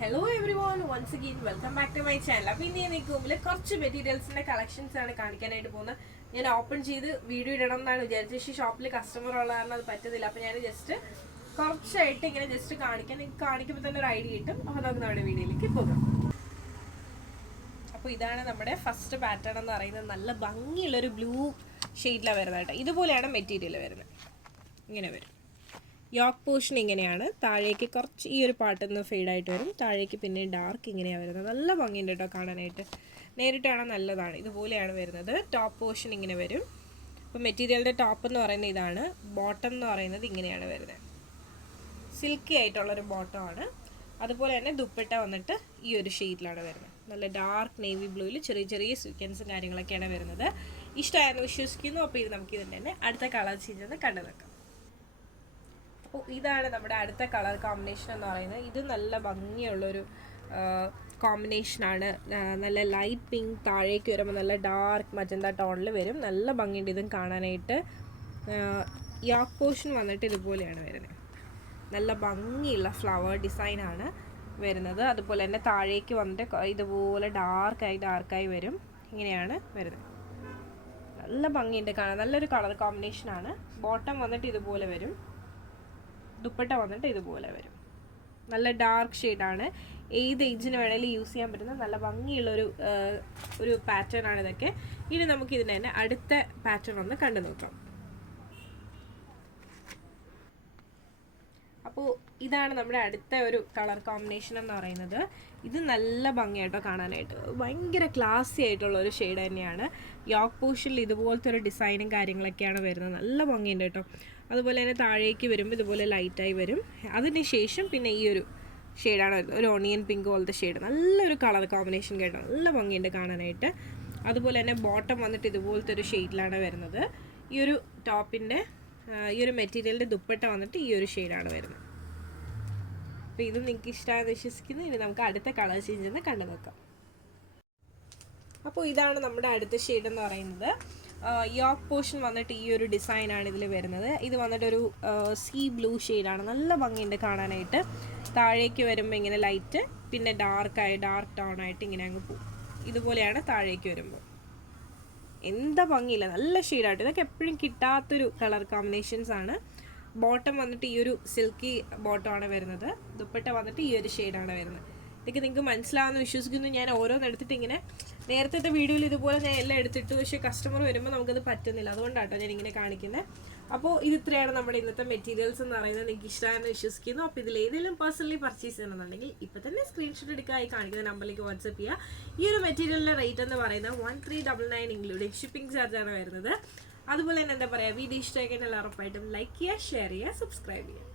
Hello everyone, once again welcome back to my channel. അപ്പോൾ ഇന്ന് എനിക്ക് മുമ്പിൽ കുറച്ച് മെറ്റീരിയൽസിന്റെ കളക്ഷൻസ് ആണ് കാണിക്കാനായിട്ട് പോകുന്നത്. ഞാൻ ഓപ്പൺ ചെയ്ത് വീഡിയോ ഇടണം എന്നാണ് വിചാരിച്ചത്. പക്ഷേ ഷോപ്പിൽ കസ്റ്റമർ ഉള്ള കാരണം അത് പറ്റുന്നില്ല. അപ്പോൾ ഞാൻ ജസ്റ്റ് കുറച്ചായിട്ട് ഇങ്ങനെ ജസ്റ്റ് കാണിക്കുമ്പോൾ തന്നെ ഒരു ഐഡിയ കിട്ടും. അപ്പോൾ നമുക്ക് നമ്മുടെ വീഡിയോയിലേക്ക് പോകാം. അപ്പോൾ ഇതാണ് നമ്മുടെ ഫസ്റ്റ് പാറ്റേൺ എന്ന് പറയുന്നത്. നല്ല ഭംഗിയുള്ളൊരു ബ്ലൂ ഷെയ്ഡിലാണ് വരുന്നത് കേട്ടോ. ഇതുപോലെയാണ് മെറ്റീരിയൽ വരുന്നത്. ഇങ്ങനെ വരും. യോക്ക് പോർഷൻ ഇങ്ങനെയാണ്. താഴേക്ക് കുറച്ച് ഈ ഒരു പാർട്ടിൽ ഫെയ്ഡായിട്ട് വരും. താഴേക്ക് പിന്നെ ഡാർക്ക് ഇങ്ങനെയാണ് വരുന്നത്. നല്ല ഭംഗിയുണ്ട് കേട്ടോ കാണാനായിട്ട്. നേരിട്ടാണ് നല്ലതാണ്. ഇതുപോലെയാണ് വരുന്നത്. ടോപ്പ് പോർഷൻ ഇങ്ങനെ വരും. അപ്പോൾ മെറ്റീരിയലിൻ്റെ ടോപ്പ് എന്ന് പറയുന്നത് ഇതാണ്. ബോട്ടം എന്ന് പറയുന്നത് ഇങ്ങനെയാണ് വരുന്നത്. സിൽക്കി ആയിട്ടുള്ളൊരു ബോട്ടമാണ്. അതുപോലെ തന്നെ ദുപ്പട്ട വന്നിട്ട് ഈ ഒരു ഷെയ്ഡിലാണ് വരുന്നത്. നല്ല ഡാർക്ക് നേവി ബ്ലൂവിൽ ചെറിയ ചെറിയ സീക്വൻസും കാര്യങ്ങളൊക്കെയാണ് വരുന്നത്. ഇഷ്ടമായെന്ന് വിശ്വസിക്കുന്നു. അപ്പോൾ ഇത് നമുക്ക് ഇതിൻ്റെ തന്നെ അടുത്ത കളർ ചേഞ്ച് ഒന്ന് കണ്ടു നോക്കാം. അപ്പോൾ ഇതാണ് നമ്മുടെ അടുത്ത കളർ കോമ്പിനേഷൻ എന്ന് പറയുന്നത്. ഇത് നല്ല ഭംഗിയുള്ളൊരു കോമ്പിനേഷനാണ്. നല്ല ലൈറ്റ് പിങ്ക്, താഴേക്ക് വരുമ്പോൾ നല്ല ഡാർക്ക് മജന്ത ടോണിൽ വരും. നല്ല ഭംഗിയുണ്ട് ഇതും കാണാനായിട്ട്. യോക്ക് പോർഷൻ വന്നിട്ട് ഇതുപോലെയാണ് വരുന്നത്. നല്ല ഭംഗിയുള്ള ഫ്ലവർ ഡിസൈനാണ് വരുന്നത്. അതുപോലെ തന്നെ താഴേക്ക് വന്നിട്ട് ഇതുപോലെ ഡാർക്കായി വരും. ഇങ്ങനെയാണ് വരുന്നത്. നല്ല ഭംഗിയുണ്ട് കാണാൻ. നല്ലൊരു കളർ കോമ്പിനേഷനാണ്. ബോട്ടം വന്നിട്ട് ഇതുപോലെ വരും. ദുപ്പട്ട വന്നിട്ട് ഇതുപോലെ വരും. നല്ല ഡാർക്ക് ഷെയ്ഡാണ്. ഏത് ഏജിന് വേണമെങ്കിലും യൂസ് ചെയ്യാൻ പറ്റുന്ന നല്ല ഭംഗിയുള്ളൊരു ഒരു പാറ്റേൺ ആണ് ഇതൊക്കെ. ഇനി നമുക്ക് ഇതിന് തന്നെ അടുത്ത പാറ്റേൺ ഒന്ന് കണ്ടു നോക്കാം. അപ്പോൾ ഇതാണ് നമ്മുടെ അടുത്ത ഒരു കളർ കോമ്പിനേഷൻ എന്ന് പറയുന്നത്. ഇത് നല്ല ഭംഗിയായിട്ടോ കാണാനായിട്ട്. ഭയങ്കര ക്ലാസി ആയിട്ടുള്ള ഒരു ഷെയ്ഡ് തന്നെയാണ്. യോക്ക് പോർഷനിൽ ഇതുപോലത്തെ ഒരു ഡിസൈനും കാര്യങ്ങളൊക്കെയാണ് വരുന്നത്. നല്ല ഭംഗിയുണ്ട് കേട്ടോ. അതുപോലെ തന്നെ താഴേക്ക് വരുമ്പോൾ ഇതുപോലെ ലൈറ്റായി വരും. അതിന് ശേഷം പിന്നെ ഈ ഒരു ഷെയ്ഡാണ് വരുന്നത്. ഒരു ഓണിയൻ പിങ്ക് പോലത്തെ ഷെയ്ഡ്. നല്ലൊരു കളർ കോമ്പിനേഷൻ കേട്ടോ. നല്ല ഭംഗിയുണ്ട് കാണാനായിട്ട്. അതുപോലെ തന്നെ ബോട്ടം വന്നിട്ട് ഇതുപോലത്തെ ഒരു ഷെയ്ഡിലാണ് വരുന്നത്. ഈ ഒരു ടോപ്പിൻ്റെ ഈ ഒരു മെറ്റീരിയലിൻ്റെ ദുപ്പട്ട വന്നിട്ട് ഈ ഒരു ഷെയ്ഡാണ് വരുന്നത്. അപ്പോൾ ഇത് നിങ്ങൾക്ക് ഇഷ്ടമായെന്ന് വിശ്വസിക്കുന്നു. ഇനി നമുക്ക് അടുത്ത കളർ ചേഞ്ച് ഒന്ന് കണ്ടു നോക്കാം. അപ്പോൾ ഇതാണ് നമ്മുടെ അടുത്ത ഷെയ്ഡ് എന്ന് പറയുന്നത്. യോക്ക് പോർഷൻ വന്നിട്ട് ഈ ഒരു ഡിസൈനാണ് ഇതിൽ വരുന്നത്. ഇത് വന്നിട്ടൊരു സീ ബ്ലൂ ഷെയ്ഡാണ്. നല്ല ഭംഗിയുണ്ട് കാണാനായിട്ട്. താഴേക്ക് വരുമ്പോൾ ഇങ്ങനെ ലൈറ്റ് പിന്നെ ഡാർക്ക് ടോണായിട്ട് ഇങ്ങനെ അങ്ങ് പോകും. ഇതുപോലെയാണ് താഴേക്ക് വരുമ്പോൾ. എന്താ ഭംഗിയില്ല, നല്ല ഷെയ്ഡായിട്ട്. ഇതൊക്കെ എപ്പോഴും കിട്ടാത്തൊരു കളർ കോമ്പിനേഷൻസ് ആണ്. ബോട്ടം വന്നിട്ട് ഈ ഒരു സിൽക്കി ബോട്ടമാണ് വരുന്നത്. ദുപ്പട്ട വന്നിട്ട് ഈ ഒരു ഷെയ്ഡാണ് വരുന്നത്. ഇതൊക്കെ നിങ്ങൾക്ക് മനസ്സിലാവുമെന്ന് വിശ്വസിക്കുന്നു. ഞാൻ ഓരോന്ന് എടുത്തിട്ട് ഇങ്ങനെ നേരത്തെ വീഡിയോയിൽ ഇതുപോലെ ഞാൻ എല്ലാം എടുത്തിട്ട്, പക്ഷേ കസ്റ്റമർ വരുമ്പോൾ നമുക്കത് പറ്റുന്നില്ല. അതുകൊണ്ടാട്ടോ ഞാൻ ഇങ്ങനെ കാണിക്കുന്നത്. അപ്പോൾ ഇത് ഇത്രയാണ് നമ്മുടെ ഇന്നത്തെ മെറ്റീരിയൽസ് എന്ന് പറയുന്നത്. നിങ്ങൾക്ക് ഇഷ്ടമായെന്ന് വിശ്വസിക്കുന്നു. അപ്പോൾ ഇതിൽ ഏതെങ്കിലും പേഴ്സണലി പർച്ചേസ് ചെയ്യണമെന്നുണ്ടെങ്കിൽ ഇപ്പോൾ തന്നെ സ്ക്രീൻഷോട്ട് എടുക്കുക. ഈ കാണിക്കുന്ന നമ്പറിലേക്ക് വാട്സപ്പ് ചെയ്യുക. ഈ ഒരു മെറ്റീരിയലിൻ്റെ റേറ്റ് എന്ന് പറയുന്നത് 1399 ഇൻക്ലൂഡിങ് ഷിപ്പിംഗ് ചാർജാണ് വരുന്നത്. അതുപോലെ തന്നെ എന്താ പറയുക, വീഡിയോ ഇഷ്ടമാക്കിയിട്ട് എല്ലാവരും ഉറപ്പായിട്ടും ലൈക്ക് ചെയ്യുക, ഷെയർ ചെയ്യുക, സബ്സ്ക്രൈബ് ചെയ്യുക.